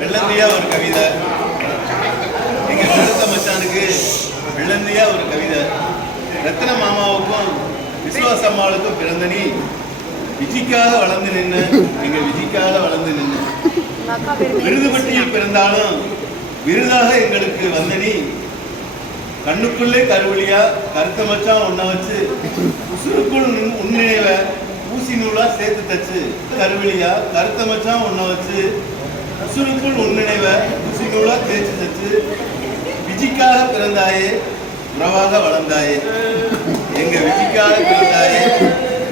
வெள்ளந்தியா ஒரு கவிதை. எங்க கருத்த மச்சானுக்கு வெள்ளந்தியா ஒரு கவிதை. ரத்தன மாமாவுக்கும் விசுவாச அம்மாளுக்கும் பிறந்த நீ விஜிக்காக வளர்ந்து நின்று எங்க விஜிக்காக வளர்ந்து நின்று. விருதுபட்டியில் பிறந்தாலும் விருதாக எங்களுக்கு வந்த நீ கண்ணுக்குள்ளே கருவழியா கருத்த மச்சான் ஒன்ன வச்சு உசுருக்குள் உன்னினைவ ஊசி நூலா சேர்த்து தச்சு. கருவழியா கருத்த மச்சான் ஒன்ன வச்சு உசுருக்குள் உன்னினைவ ஊசி நூலா தேய்ச்சி தச்சு விஜிக்காக பிறந்தாயே உறவாக வளர்ந்தாயே. எங்க விஜிக்காக பிறந்தாயே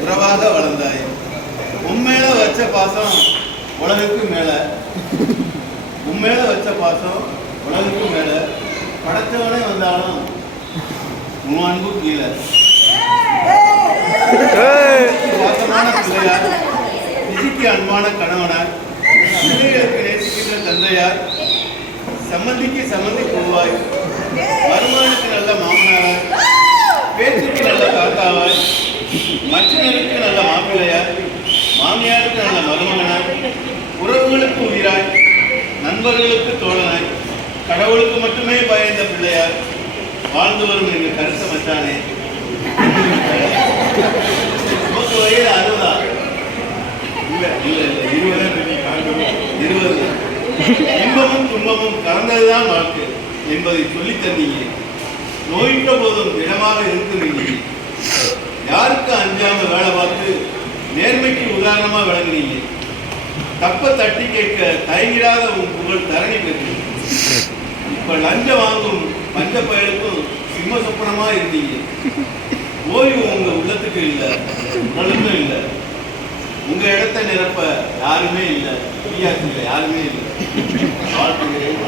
உறவாக வளர்ந்தாயே. உண்மையில வச்ச பாசம் உலகுக்கு மேல. உண்மையில வச்ச பாசம் உலகுக்கு மேல. படைச்சவனே வந்தாலும் உன் அன்பு கீழே. பாசமான பிள்ளையார் விஜிக்கு அன்பான கணவனார் பிள்ளைகளுக்கு தந்தையார் சம்மந்திக்கு சம்மந்தி போவாய் மருமகனுக்கு நல்ல மாமனாராய் பேச்சுக்கு நல்ல தாத்தாவாய் மற்றவருக்கு நல்ல மாப்பிள்ளையார் மாமியாருக்கு நல்ல மருமகனாய் உறவுகளுக்கு உயிராய் நண்பர்களுக்கு தோழனாய் கடவுளுக்கு மட்டுமே பயந்த பிள்ளையார் வாழ்ந்து வரும் எங்க கருத்து மச்சானே. நமக்கு வயது அறுபதா? இல்ல இல்லை இல்லை இருபது. இருபது. இன்பமும் துன்பமும் கலந்ததுதான் வாழ்க்கை என்பதை சொல்லித் தந்தீங்க நோயின்ற போதும் திடமாக இருக்கிறீங்க யாருக்கு அஞ்சாம வேலை பார்த்து நேர்மைக்கு உதாரணமா விளங்குனீங்க தப்ப தட்டி கேட்க தயங்கிடாத உன் புகழ் தரணி பெற்று. இப்ப லஞ்சம் வாங்கும் பஞ்ச பயலுக்கும் சிம்ம சொப்பனமா இருந்தீங்க ஓய்வு உங்க உள்ளத்துக்கு இல்ல உடலுக்கும் இல்லை. உங்க இடத்த நிரப்ப யாருமே இல்லை. பிஆர்சி யாருமே இல்லை. வாழ்த்துகிறேன்